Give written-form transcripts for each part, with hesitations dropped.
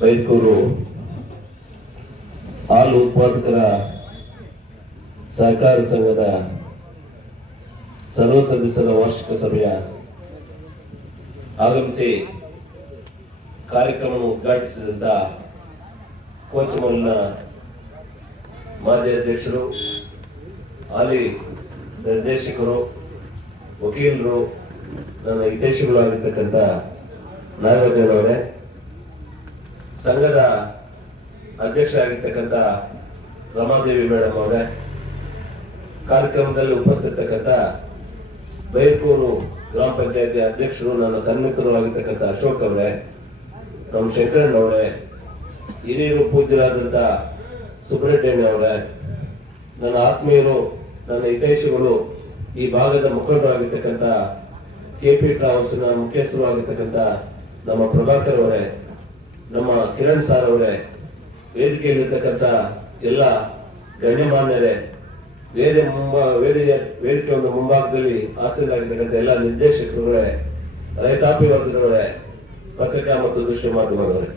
ಬೈಲ್ಕೂರು ಹಾಲು ಉತ್ಪಾದಕರ ಸಹಕಾರ ಸಂಘದ ಸರ್ವ ಸದಸ್ಯರ ವಾರ್ಷಿಕ ಸಭೆಯ ಆಗಮಿಸಿ ಕಾರ್ಯಕ್ರಮವನ್ನು ಉದ್ಘಾಟಿಸಿದಂತ ಕೋಚಮಲ್ನ ಮಾಜಿ ಅಧ್ಯಕ್ಷರು, ಹಾಲಿ ನಿರ್ದೇಶಕರು, ವಕೀಲರು, ನನ್ನ ಹಿತೈಷಿಗಳು ಆಗಿರ್ತಕ್ಕಂಥ ನಾಗರಾಜನವರೇ, ಸಂಘದ ಅಧ್ಯಕ್ಷರಾಗಿರ್ತಕ್ಕಂಥ ರಮಾದೇವಿ ಮೇಡಮ್ ಅವರೇ, ಕಾರ್ಯಕ್ರಮದಲ್ಲಿ ಉಪಸ್ಥಿತಕ್ಕಂಥ ಬೈಲ್ಕೂರು ಗ್ರಾಮ ಪಂಚಾಯತಿ ಅಧ್ಯಕ್ಷರು, ನನ್ನ ಸನ್ಮಿತ್ರರು ಆಗಿರ್ತಕ್ಕಂಥ ಅಶೋಕ್ ಅವರೇ, ನಮ್ಮ ಶಂಕರಣ್ಣವರೇ, ಹಿರಿಯರು ಪೂಜ್ಯರಾದಂಥ ಸುಬ್ರಹ್ಮಣ್ಯ ಅವರೇ, ನನ್ನ ಆತ್ಮೀಯರು, ನನ್ನ ಹಿತೈಷಿಗಳು, ಈ ಭಾಗದ ಮುಖಂಡರಾಗಿರ್ತಕ್ಕಂಥ ಕೆಪಿ ಟ್ರಾವೆಲ್ಸ್ನ ಮುಖ್ಯಸ್ಥರು ಆಗಿರ್ತಕ್ಕಂಥ ನಮ್ಮ ಪ್ರಭಾಕರ್ ಅವರೇ, ನಮ್ಮ ಕಿರಣ್ ಸಾರ್ ಅವರೇ, ವೇದಿಕೆಯಲ್ಲಿರ್ತಕ್ಕಂಥ ಎಲ್ಲ ಗಣ್ಯಮಾನ್ಯರೇ, ವೇದಿಕೆ ಒಂದು ಮುಂಭಾಗದಲ್ಲಿ ಆಸೀನರಾಗಿರ್ತಕ್ಕಂಥ ಎಲ್ಲ ನಿರ್ದೇಶಕರುಗಳೇ, ರೈತಾಪಿ ವರ್ಗದವರೇ, ಪತ್ರಿಕಾ ಮತ್ತು ದೃಶ್ಯ ಮಾಧ್ಯಮದವರೇ,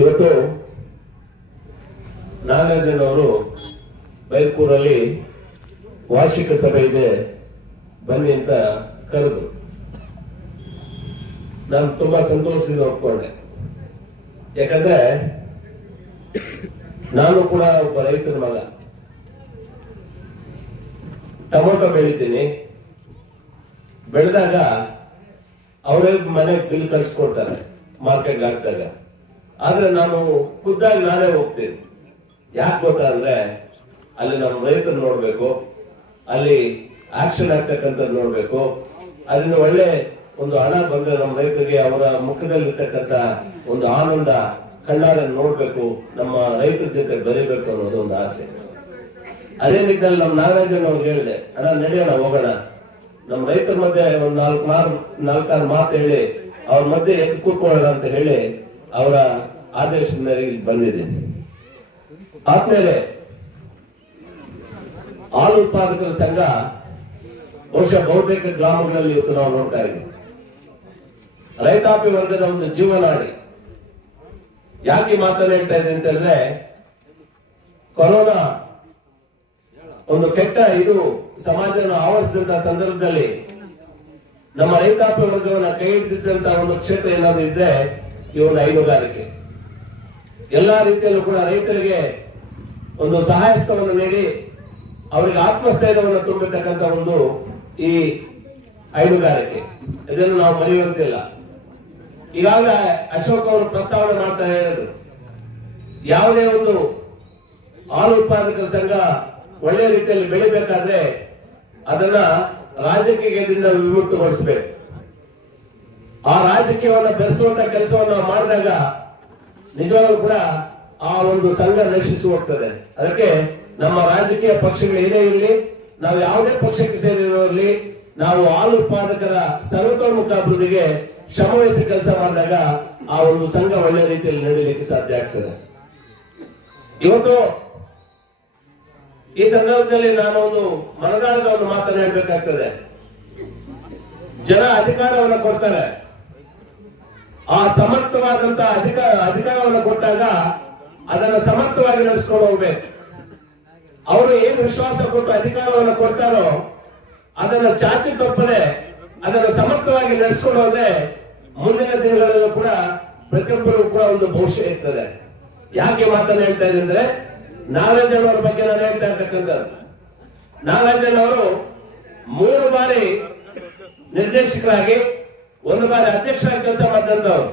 ಇವತ್ತು ನಾಗರಾಜನ್ ಅವರು ಬೈಲ್ಕೂರಲ್ಲಿ ವಾರ್ಷಿಕ ಸಭೆ ಇದೆ, ಬನ್ನಿ ಅಂತ ಕರೆದು ನಾನು ತುಂಬಾ ಸಂತೋಷದಿಂದ ಒಪ್ಕೊಂಡೆ. ಯಾಕಂದ್ರೆ ನಾನು ಕೂಡ ಒಬ್ಬ ರೈತರ ಮಗ, ಟೊಮೊಟೊ ಬೆಳಿತೀನಿ. ಬೆಳೆದಾಗ ಅವರೇ ಮನೆಗೆ ಬಿಲ್ ಕಳ್ಸಿಕೊಡ್ತಾರೆ ಮಾರ್ಕೆಟ್ಗೆ ಹಾಕಿದಾಗ. ಆದ್ರೆ ನಾನು ಖುದ್ದಾಗಿ ನಾನೇ ಹೋಗ್ತೀನಿ. ಯಾಕೆ ಗೊತ್ತಾ ಅಂದ್ರೆ ಅಲ್ಲಿ ನಮ್ಮ ರೈತರು ನೋಡ್ಬೇಕು, ಅಲ್ಲಿ ಆಕ್ಷನ್ ಆಗ್ತಕ್ಕಂಥದ್ದು ನೋಡ್ಬೇಕು, ಅದರಿಂದ ಒಳ್ಳೆ ಒಂದು ಹಣ ಬಂದ್ರೆ ನಮ್ಮ ರೈತರಿಗೆ ಅವರ ಮುಖದಲ್ಲಿರ್ತಕ್ಕಂಥ ಒಂದು ಆನಂದ ಕಣ್ಣಾರೆ ನೋಡ್ಬೇಕು, ನಮ್ಮ ರೈತರ ಜೊತೆ ಬೆರೀಬೇಕು ಅನ್ನೋದು ಒಂದು ಆಸೆ. ಅದೇ ನಿಟ್ಟಿನಲ್ಲಿ ನಮ್ಮ ನಾಗರಾಜನ್ ಅವ್ರಿಗೆ ಹೇಳಿದೆ, ಅಣ್ಣ ನಡೆಯೋಣ ಹೋಗೋಣ, ನಮ್ಮ ರೈತರ ಮಧ್ಯೆ ಒಂದು ನಾಲ್ಕಾರು ಮಾತು ಹೇಳಿ ಅವ್ರ ಮಧ್ಯೆ ಎದ್ದು ಕೂತ್ಕೊಳ್ಳೋಣ ಅಂತ ಹೇಳಿ ಅವರ ಆದೇಶದ ಮೇರೆಗೆ ಬಂದಿದ್ದೀನಿ. ಆದ್ಮೇಲೆ ಹಾಲು ಉತ್ಪಾದಕರ ಸಂಘ ಬಹುತೇಕ ಗ್ರಾಮಗಳಲ್ಲಿ ಇವತ್ತು ನಾವು ನೋಡ್ತಾ ಇದ್ದೀವಿ. ರೈತಾಪಿ ವರ್ಗದ ಒಂದು ಜೀವನಾಡಿ. ಯಾಕೆ ಮಾತನ್ನ ಹೇಳ್ತಾ ಇದೆ ಅಂತಂದ್ರೆ, ಕೊರೋನಾ ಒಂದು ಕೆಟ್ಟ ಇದು ಸಮಾಜವನ್ನು ಆವರಿಸಿದಂತಹ ಸಂದರ್ಭದಲ್ಲಿ ನಮ್ಮ ರೈತಾಪಿ ವರ್ಗವನ್ನ ಕೈ ಹಿಡಿದಂತ ಒಂದು ಕ್ಷೇತ್ರ ಏನಾದ್ರು ಇದ್ರೆ ಈ ಒಂದು ಹೈನುಗಾರಿಕೆ. ಎಲ್ಲಾ ರೀತಿಯಲ್ಲೂ ಕೂಡ ರೈತರಿಗೆ ಒಂದು ಸಹಾಯಸ್ತವನ್ನು ನೀಡಿ ಅವರಿಗೆ ಆತ್ಮಸ್ಥೈರ್ಯವನ್ನು ತುಂಬತಕ್ಕಂಥ ಒಂದು ಈ ಹೈನುಗಾರಿಕೆ, ಇದನ್ನು ನಾವು ಮರೆಯುವಂತಿಲ್ಲ. ಈಗಾಗಲೇ ಅಶೋಕ್ ಅವರು ಪ್ರಸ್ತಾವನೆ ಮಾಡ್ತಾ ಹೇಳಿದ್ರು, ಯಾವುದೇ ಒಂದು ಹಾಲು ಉತ್ಪಾದಕರ ಸಂಘ ಒಳ್ಳೆಯ ರೀತಿಯಲ್ಲಿ ಬೆಳಿಬೇಕಾದ್ರೆ ಅದನ್ನ ರಾಜಕೀಯದಿಂದ ವಿಮುಕ್ತಗೊಳಿಸಬೇಕು. ಆ ರಾಜಕೀಯವನ್ನು ಬೆರೆಸುವಂತ ಕೆಲಸವನ್ನು ಮಾಡಿದಾಗ ನಿಜವಾಗ್ಲೂ ಕೂಡ ಆ ಒಂದು ಸಂಘ ನಶಿಸಿ ಹೋಗ್ತದೆ. ಅದಕ್ಕೆ ನಮ್ಮ ರಾಜಕೀಯ ಪಕ್ಷಗಳು ಏನೇ ಇರಲಿ, ನಾವು ಯಾವುದೇ ಪಕ್ಷಕ್ಕೆ ಸೇರಿರೋರ್ಲಿ, ನಾವು ಹಾಲು ಉತ್ಪಾದಕರ ಸರ್ವತೋನ್ಮುಖ ಅಭಿವೃದ್ಧಿಗೆ ಶ್ರಮವಹಿಸಿ ಕೆಲಸ ಮಾಡಿದಾಗ ಆ ಒಂದು ಸಂಘ ಒಳ್ಳೆ ರೀತಿಯಲ್ಲಿ ನಡೀಲಿಕ್ಕೆ ಸಾಧ್ಯ ಆಗ್ತದೆ. ಇವತ್ತು ಈ ಸಂದರ್ಭದಲ್ಲಿ ನಾನು ಒಂದು ಮನದಾಳದ ಒಂದು ಮಾತನ್ನು ಹೇಳ್ಬೇಕಾಗ್ತದೆ. ಜನ ಅಧಿಕಾರವನ್ನು ಕೊಡ್ತಾರೆ, ಆ ಸಮರ್ಥವಾದಂತ ಅಧಿಕಾರವನ್ನು ಕೊಟ್ಟಾಗ ಅದನ್ನು ಸಮರ್ಥವಾಗಿ ನಡೆಸ್ಕೊಂಡು ಹೋಗ್ಬೇಕು. ಅವರು ಏನು ವಿಶ್ವಾಸ ಕೊಟ್ಟು ಅಧಿಕಾರವನ್ನು ಕೊಡ್ತಾರೋ ಅದನ್ನು ಚಾಚಿ ತಪ್ಪದೆ ಅದನ್ನು ಸಮರ್ಥವಾಗಿ ನಡೆಸ್ಕೊಂಡು ಹೋದ್ರೆ ಮುಂದಿನ ದಿನಗಳಲ್ಲೂ ಕೂಡ ಪ್ರತಿಯೊಬ್ಬರು ಕೂಡ ಒಂದು ಭವಿಷ್ಯ ಇರ್ತದೆ. ಯಾಕೆ ಮಾತನ್ನು ಹೇಳ್ತಾ ಇದೆ ಅಂದ್ರೆ, ನಾಗರಾಜನ್ ಅವರ ಬಗ್ಗೆ ನಾನು ಹೇಳ್ತಾ ಇರ್ತಕ್ಕಂಥದ್ದು. ನಾಗರಾಜನ್ ಅವರು 3 ಬಾರಿ ನಿರ್ದೇಶಕರಾಗಿ 1 ಬಾರಿ ಅಧ್ಯಕ್ಷರಾಗಿ ಕೆಲಸ ಮಾಡಿದಂತವ್ರು.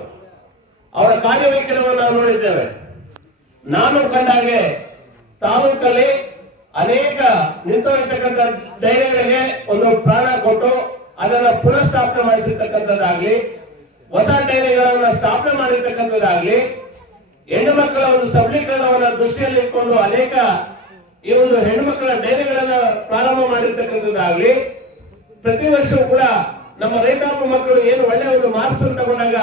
ಅವರ ಕಾರ್ಯವೈಖರಿಯನ್ನು ನಾವು ನೋಡಿದ್ದೇವೆ. ನಾನು ಕಂಡ ಹಾಗೆ ತಾಲೂಕಲ್ಲಿ ಅನೇಕ ನಿಂತೋಗಿರ್ತಕ್ಕಂಥ ಡೈರಿಗಳಿಗೆ ಒಂದು ಪ್ರಾಣ ಕೊಟ್ಟು ಅದನ್ನ ಪುನಃ ಸ್ಥಾಪನೆ ಮಾಡಿಸಿರ್ತಕ್ಕಂಥದ್ದಾಗ್ಲಿ, ಹೊಸ ಡೈರಿಗಳನ್ನ ಸ್ಥಾಪನೆ ಮಾಡಿರ್ತಕ್ಕಂಥದ್ದಾಗ್ಲಿ, ಹೆಣ್ಣು ಮಕ್ಕಳ ಒಂದು ಸಬಲೀಕರಣವನ್ನ ದೃಷ್ಟಿಯಲ್ಲಿ ಇಟ್ಕೊಂಡು ಅನೇಕ ಈ ಒಂದು ಹೆಣ್ಣು ಮಕ್ಕಳ ಡೈರಿಗಳನ್ನ ಪ್ರಾರಂಭ ಮಾಡಿರ್ತಕ್ಕಂಥದ್ದಾಗ್ಲಿ, ಪ್ರತಿ ವರ್ಷವೂ ಕೂಡ ನಮ್ಮ ರೈತಾಪಿ ಮಕ್ಕಳು ಏನು ಒಳ್ಳೆಯ ಒಂದು ಮಾರ್ಕ್ಸ್ ತಗೊಂಡಾಗ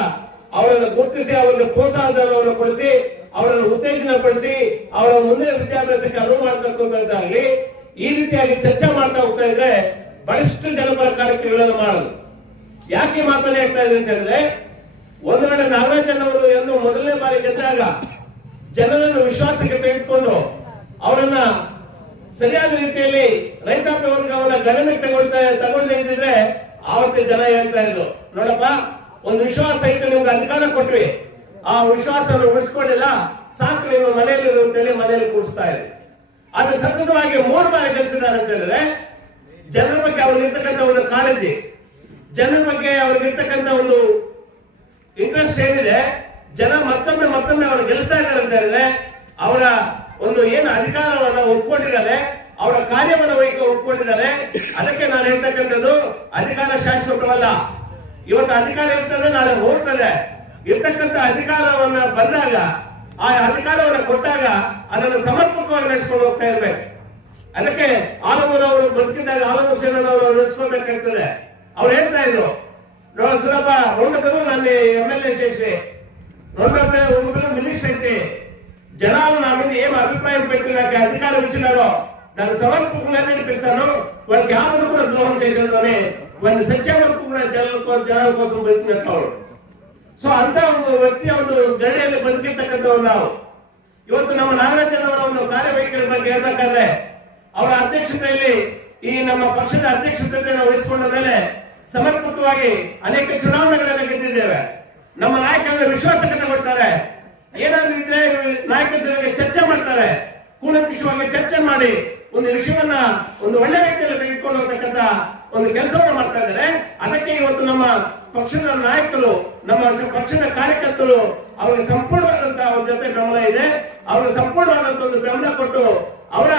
ಅವರನ್ನು ಗುರುತಿಸಿ ಅವರಿಗೆ ಪ್ರೋತ್ಸಾಹವನ್ನು ಕೊಡಿಸಿ ಅವರನ್ನು ಉತ್ತೇಜನ ಪಡಿಸಿ ಅವರ ಮುಂದಿನ ವಿದ್ಯಾಭ್ಯಾಸಕ್ಕೆ ಅನುವು ಮಾಡತಕ್ಕಂಥದ್ದಾಗ್ಲಿ, ಈ ರೀತಿಯಾಗಿ ಚರ್ಚೆ ಮಾಡ್ತಾ ಹೋಗ್ತಾ ಇದ್ರೆ ಬಹಳಷ್ಟು ಜನಪರ ಕಾರ್ಯಕ್ರಮಗಳನ್ನು ಮಾಡೋದು. ಯಾಕೆ ಮಾತನ್ನ ಹೇಳ್ತಾ ಇದೆ ಅಂತಂದ್ರೆ, ಒಂದು ವೇಳೆ ನಾಗರಾಜನ್ ಅವರು ಎಂದು ಮೊದಲನೇ ಬಾರಿ ಗೆದ್ದಾಗ ಜನರನ್ನು ವಿಶ್ವಾಸಕ್ಕೆ ತೆಗೆದುಕೊಂಡು ಅವರನ್ನ ಸರಿಯಾದ ರೀತಿಯಲ್ಲಿ ರೈತಾಪಿ ವರ್ಗವನ್ನ ಗಣನೆಗೆ ತಗೊಳ್ದೇ ಇದ್ದಿದ್ರೆ ಆವತ್ತೇ ಜನ ಹೇಳ್ತಾ ಇದ್ರು, ನೋಡಪ್ಪ ಒಂದು ವಿಶ್ವಾಸ ಇಟ್ಟು ನಿಮ್ಗೆ ಅಧಿಕಾರ ಕೊಟ್ವಿ, ಆ ವಿಶ್ವಾಸವನ್ನು ಉಳಿಸ್ಕೊಂಡಿಲ್ಲ, ಸಾಕು ನೀವು ಮನೆಯಲ್ಲಿ ಅಂತೇಳಿ ಮನೆಯಲ್ಲಿ ಕೂಡಿಸ್ತಾ ಇದೆ. ಅದು ಸತತವಾಗಿ 3 ಬಾರಿ ಗೆಲ್ಲಿಸಿದ್ದಾರೆ ಅಂತ ಹೇಳಿದ್ರೆ ಜನರ ಬಗ್ಗೆ ಅವ್ರಿಗಿರ್ತಕ್ಕಂಥ ಒಂದು ಕಾಳಜಿ, ಜನರ ಬಗ್ಗೆ ಅವ್ರಿಗಿರ್ತಕ್ಕಂಥ ಒಂದು ಇಂಟ್ರೆಸ್ಟ್ ಏನಿದೆ, ಜನ ಮತ್ತೊಮ್ಮೆ ಅವರು ಗೆಲ್ಲಿಸ್ತಾ ಇದ್ದಾರೆ ಅಂತ ಹೇಳಿದ್ರೆ ಅವರ ಒಂದು ಏನು ಅಧಿಕಾರವನ್ನ ಒಪ್ಕೊಂಡಿದ್ದಾರೆ, ಅವರ ಕಾರ್ಯವನ್ನ ಒಪ್ಕೊಂಡಿದ್ದಾರೆ. ಅದಕ್ಕೆ ನಾನು ಹೇಳ್ತಕ್ಕಂಥದ್ದು ಅಧಿಕಾರ ಶಾಶ್ವತವಲ್ಲ. ಇವತ್ತು ಅಧಿಕಾರ ಇರ್ತದೆ, ನಾಳೆ ಹೋಗ್ತದೆ. ಇರ್ತಕ್ಕಂಥ ಅಧಿಕಾರವನ್ನ ಬಂದಾಗ, ಆ ಅಧಿಕಾರವನ್ನ ಕೊಟ್ಟಾಗ ಅದನ್ನು ಸಮರ್ಪಕವಾಗಿ ನಡೆಸ್ಕೊಂಡು ಹೋಗ್ತಾ ಇರ್ಬೇಕು. ಅದಕ್ಕೆ ಆಲಮೂರು ಅವರು ಬದುಕಿದ್ದಾಗ ಆಲಮೂರು ಸೇನವರು ನಡೆಸ್ಕೋಬೇಕಾಗ್ತದೆ. ಅವ್ರು ಹೇಳ್ತಾ ಇದ್ರು, ಸುಲಭ 2 ಬೆರು ನನ್ನ MLA చేసి 2 ಬೆರು మినిస్టర్ అయితే జనాలు నా మీద ఏం అభిప్రాయం పెట్టి నాకు అధికారం ఇచ్చినారో దాన్ని సమర్పకంగా నడిపిస్తాను, వాళ్ళకి ఆపద కూడా ద్రోహం చేసేదని వాళ్ళని సత్య వరకు కూడా జనాల కోసం బతికినట్లు. ಸೊ ಅಂತ ಒಂದು ವ್ಯಕ್ತಿ ಒಂದು ಗಡಿಯಲ್ಲಿ ಬದುಕಿರ್ತಕ್ಕಂಥವ್ರು ನಾವು. ಇವತ್ತು ನಮ್ಮ ನಾಗರಾಜನವರ ಒಂದು ಕಾರ್ಯವೈಖರಿ ಬಗ್ಗೆ ಹೇಳ್ಬೇಕಾದ್ರೆ ಅವರ ಅಧ್ಯಕ್ಷತೆಯಲ್ಲಿ ಈ ನಮ್ಮ ಪಕ್ಷದ ಅಧ್ಯಕ್ಷತೆಯನ್ನು ವಹಿಸಿಕೊಂಡ ಮೇಲೆ ಸಮರ್ಪಕವಾಗಿ ಅನೇಕ ಚುನಾವಣೆಗಳನ್ನು ಗೆದ್ದಿದ್ದೇವೆ. ನಮ್ಮ ನಾಯಕರನ್ನು ವಿಶ್ವಾಸಕ್ಕೆ ತಗೊಳ್ತಾರೆ. ಏನಾದ್ರೂ ಇದ್ರೆ ನಾಯಕರ ಜೊತೆಗೆ ಚರ್ಚೆ ಮಾಡ್ತಾರೆ, ಕೂಲಂಕುಷವಾಗಿ ಚರ್ಚೆ ಮಾಡಿ ಒಂದು ವಿಷಯವನ್ನ ಒಂದು ಒಳ್ಳೆ ರೀತಿಯಲ್ಲಿ ತೆಗೆದುಕೊಂಡು ಹೋಗ್ತಕ್ಕಂಥ ಒಂದು ಕೆಲಸವನ್ನು ಮಾಡ್ತಾ ಇದ್ದಾರೆ. ಅದಕ್ಕೆ ಇವತ್ತು ನಮ್ಮ ಪಕ್ಷದ ನಾಯಕರು, ನಮ್ಮ ಪಕ್ಷದ ಕಾರ್ಯಕರ್ತರು ಅವರಿಗೆ ಸಂಪೂರ್ಣವಾದಂತಹ ಅವ್ರ ಜೊತೆ ಬೆಂಬಲ ಇದೆ. ಅವರಿಗೆ ಸಂಪೂರ್ಣವಾದಂತಹ ಒಂದು ಬೆಂಬಲ ಕೊಟ್ಟು ಅವರ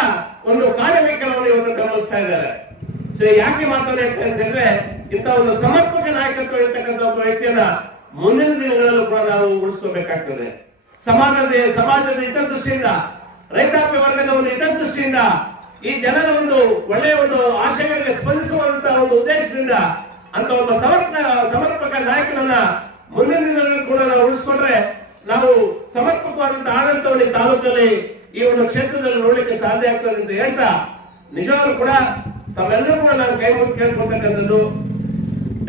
ಒಂದು ಕಾರ್ಯವೈಖರಿಯನ್ನು ಇವತ್ತು ಬೆಂಬಲಿಸ್ತಾ ಇದ್ದಾರೆ. ಯಾಕೆ ಮಾತಾಡ್ತಾರೆ ಅಂತ ಹೇಳಿದ್ರೆ, ಇಂಥ ಒಂದು ಸಮರ್ಪಕ ನಾಯಕತ್ವ ಇರ್ತಕ್ಕಂಥ ಒಬ್ಬ ವ್ಯಕ್ತಿಯನ್ನ ಮುಂದಿನ ದಿನಗಳಲ್ಲೂ ಕೂಡ ನಾವು ಉಳಿಸ್ಕೋಬೇಕಾಗ್ತದೆ. ಸಮಾಜದ ಹಿತದೃಷ್ಟಿಯಿಂದ, ರೈತಾಪಿ ವರ್ಗದ ಒಂದು ಹಿತದೃಷ್ಟಿಯಿಂದ, ಈ ಜನರ ಒಂದು ಒಳ್ಳೆಯ ಒಂದು ಆಶಯಗಳಿಗೆ ಸ್ಪಂದಿಸುವಂತಹ ಒಂದು ಉದ್ದೇಶದಿಂದ ಅಂತ ಒಬ್ಬ ಸಮರ್ಪಕ ನಾಯಕನನ್ನ ಮುಂದಿನ ದಿನಗಳಲ್ಲಿ ಕೂಡ ನಾವು ಉಳಿಸ್ಕೊಂಡ್ರೆ ನಾವು ಸಮರ್ಪಕವಾದಂತಹ ಆಡಳಿತವನ್ನು ಈ ತಾಲೂಕಲ್ಲಿ ಈ ಒಂದು ಕ್ಷೇತ್ರದಲ್ಲಿ ನೋಡ್ಲಿಕ್ಕೆ ಸಾಧ್ಯ ಆಗ್ತದೆ ಅಂತ ಹೇಳ್ತಾ, ನಿಜವಾಗ್ಲೂ ಕೂಡ ತಾವೆಲ್ಲರೂ ಕೂಡ ನಾನು ಕೈ ಮುಗಿ ಕೇಳ್ಕೊಳ್ತಕ್ಕಂಥದ್ದು,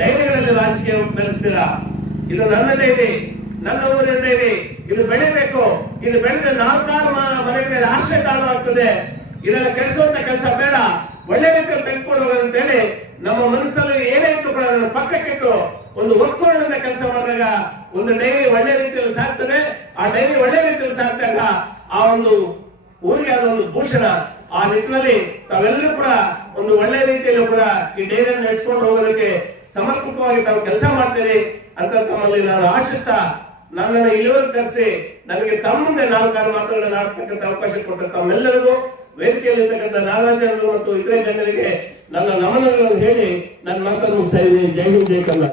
ಡೈರಿಗಳಲ್ಲಿ ರಾಜಕೀಯ ಬೆಳೆಸ್ತೀರಾ, ಇದು ನನ್ನ ಡೈರಿ, ನನ್ನ ಊರಿನ ಡೈರಿ, ಇದು ಬೆಳಿಬೇಕು, ಇದು ಬೆಳೆದ್ರೆ 4 ಮನೆಗೆ ಆಶ್ರಯ ತಾಳು ಆಗ್ತದೆ, ಇದನ್ನ ಕೆಡಿಸುವಂತ ಕೆಲಸ ಬೇಡ, ಒಳ್ಳೆ ರೀತಿಯಲ್ಲಿ ತೆಗೆದುಕೊಂಡು ಹೋಗೋದು ಅಂತೇಳಿ ನಮ್ಮ ಮನಸ್ಸಲ್ಲಿ ಏನೇ ಇತ್ತು ಕೂಡ ಅದನ್ನು ಪಕ್ಕಕ್ಕಿಟ್ಟು ಒಂದು ಒಕ್ಕೂಟದಿಂದ ಕೆಲಸ ಮಾಡಿದಾಗ ಒಂದು ಡೈರಿ ಒಳ್ಳೆ ರೀತಿಯಲ್ಲಿ ಸಾಕ್ತದೆ. ಆ ಡೈರಿ ಒಳ್ಳೆ ರೀತಿಯಲ್ಲಿ ಸಾಕ್ತಾಗ ಆ ಒಂದು ಊರಿಗೆ ಅದೊಂದು ಭೂಷಣ. ಆ ನಿಟ್ಟಿನಲ್ಲಿ ತಾವೆಲ್ಲರೂ ಕೂಡ ಒಂದು ಒಳ್ಳೆ ರೀತಿಯಲ್ಲಿ ಕೂಡ ಈ ಡೈರಿಯನ್ನು ನಡೆಸ್ಕೊಂಡು ಹೋಗೋದಕ್ಕೆ ಸಮರ್ಪಕವಾಗಿ ತಾವು ಕೆಲಸ ಮಾಡ್ತೀರಿ ಅಂತ ತಮ್ಮಲ್ಲಿ ನಾನು ಆಶಿಸ್ತಾ, ನನ್ನನ್ನು ಇಲ್ಲಿವರೆಗೆ ಕರೆಸಿ ನನಗೆ ತಮ್ಮ ಮುಂದೆ 4 ಮಾತುಗಳನ್ನು ಆಡ್ತಕ್ಕಂಥ ಅವಕಾಶ ಕೊಟ್ಟ ತಮ್ಮೆಲ್ಲರಿಗೂ, ವೇದಿಕೆಯಲ್ಲಿರ್ತಕ್ಕಂಥ ನಾಗರಾಜರು ಮತ್ತು ಇತರೆ ಜನರಿಗೆ ನನ್ನ ನಮನಗಳನ್ನು ಹೇಳಿ ನನ್ನ ಮಾತನ್ನು ಮುಗಿಸ್ತಾ ಇದ್ದೀನಿ. ಜೈ ಹಿಂದ್, ಜೈ ಕನ್ನಡ.